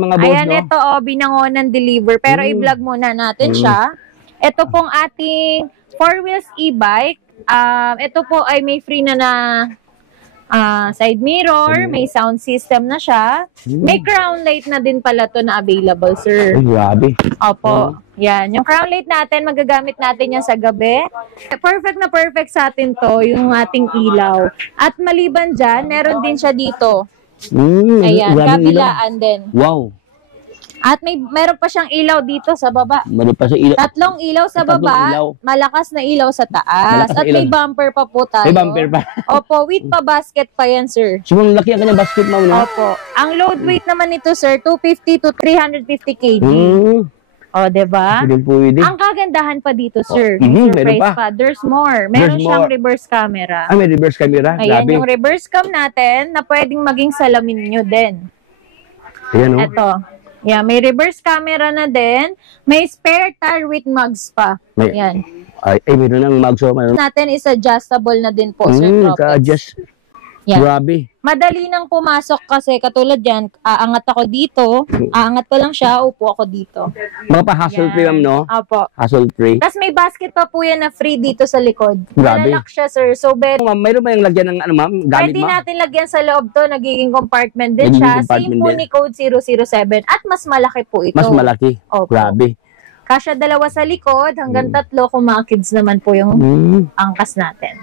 mga boss, Ayan, ito, binangonan deliver. Pero i-vlog muna natin siya. Ito pong ating 4 wheels e-bike. Ito po ay may free na side mirror, may sound system na siya. May crown light na din pala to na available, sir. Ay, grabe. Opo. Yan. Yung crown light natin, magagamit natin yan sa gabi. Perfect na perfect sa atin to, yung ating ilaw. At maliban dyan, meron din siya dito. Ayan, kabilaan din. Wow. At meron pa siyang ilaw dito sa baba. Meron pa sa ilaw. 3 ilaw sa baba, malakas na ilaw sa taas. At may bumper pa po tayo. May bumper pa. Opo, with pa basket pa yan, sir. Sobrang laki ang kanyang basket, ma'am, no? Opo. Ang load weight naman nito, sir, 250 to 350 kg. O, diba? Pwede. Ang kagandahan pa dito, sir. Meron pa. There's more. Meron siyang reverse camera. May reverse camera. Ayan, grabe. yung reverse cam natin na pwedeng maging salamin nyo din. Ayan, Ito. Yeah, may reverse camera na din. May spare tire with mugs pa. Ayan. Ay, meron ng mugs. Natin is adjustable na din po, Sir Tropex. Ka-adjust. Yan. Grabe. Madali nang pumasok kasi katulad yan, aangat ako dito, aangat ko lang siya, upo ako dito. Mga pa-hassle free, ma'am, no? Opo. Hassle free. Tapos may basket pa po yan na free dito sa likod. Grabe. Malalak siya, sir. So, Ma'am, mayroon ba yung lagyan ng ano, ma'am? Gamit, pwede ma'am? natin lagyan sa loob to, nagiging compartment din siya. Same po ni code 007 at mas malaki po ito. Mas malaki. Opo. Grabe. Kasya 2 sa likod, hanggang 3 kung mga kids naman po yung angkas natin.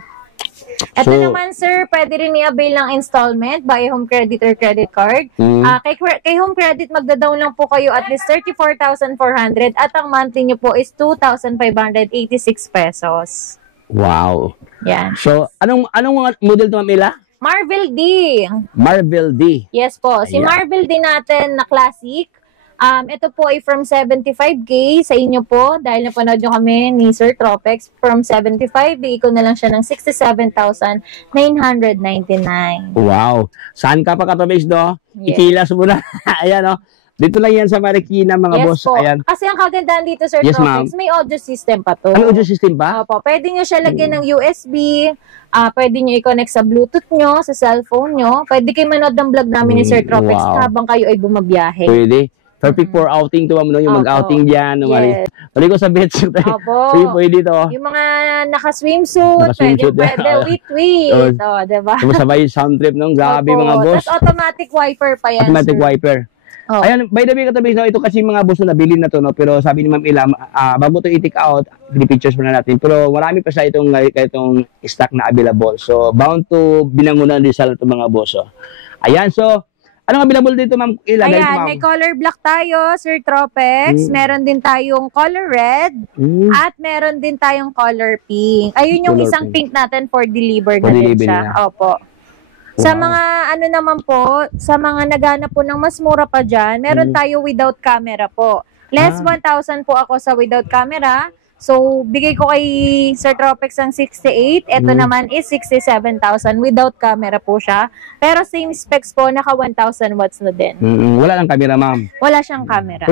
Ito naman, sir, pwede rin i-avail ng installment by Home Credit or credit card. Kay Home Credit, magda-down lang po kayo at least 34,400 at ang monthly nyo po is 2,586 pesos. Wow. Yan. So, anong model to, ma'am Ila? Marvel D. Marvel D. Yes po. Si Marvel D natin na classic. Ito po ay from 75K sa inyo po dahil napanood nyo kami ni Sir Tropex. From 75, bigay ko na lang siya ng 67,999. Wow. Saan ka pa, Tropex, no? Yes. Ikilas mo na. Ayan, no? Dito lang yan sa Marikina, mga boss. Po. Ayan. Kasi ang kagandahan dito, Sir Tropex, may audio system pa to. Ano audio system ba? Opo. Pwede nyo siya lagyan ng USB. Pwede nyo i-connect sa Bluetooth nyo, sa cellphone nyo. Pwede kayo manood ng vlog namin ni Sir Tropex habang kayo ay bumabiyahe. Pwede. Perfect for outing to, ma'am, no? Yung mag-outing dyan. Yes. Mali ko sa beach. Opo. Pwede to. Yung mga naka-swimsuit, pwede with. Diba? Sabay sound trip, no? Grabe, mga boss. Tapos automatic wiper pa yan, automatic wiper. Ayan, by the way, Katabi, no, ito kasi mga boss na nabili na to, no? Pero sabi ni Ma'am Ila, bago ito i-take out, pictures muna natin. Pero marami pa siya itong stock na available. So, bound to Binangonan Rizal ito, mga boss. Ayan, so, anong available dito, Ma'am Ila? Ayan, may color black tayo, Sir Tropex. Meron din tayong color red. At meron din tayong color pink. Ayun yung isang pink natin for deliver na din siya. Opo. Sa mga ano naman po, sa mga naghanap po ng mas mura pa dyan, meron tayo without camera po. Less 1,000 po ako sa without camera. So, bigay ko kay Sir Tropex ang 68. Ito naman is 67,000. Without camera po siya. Pero same specs po, naka 1,000 watts na din. Wala lang camera, ma'am. Wala siyang camera.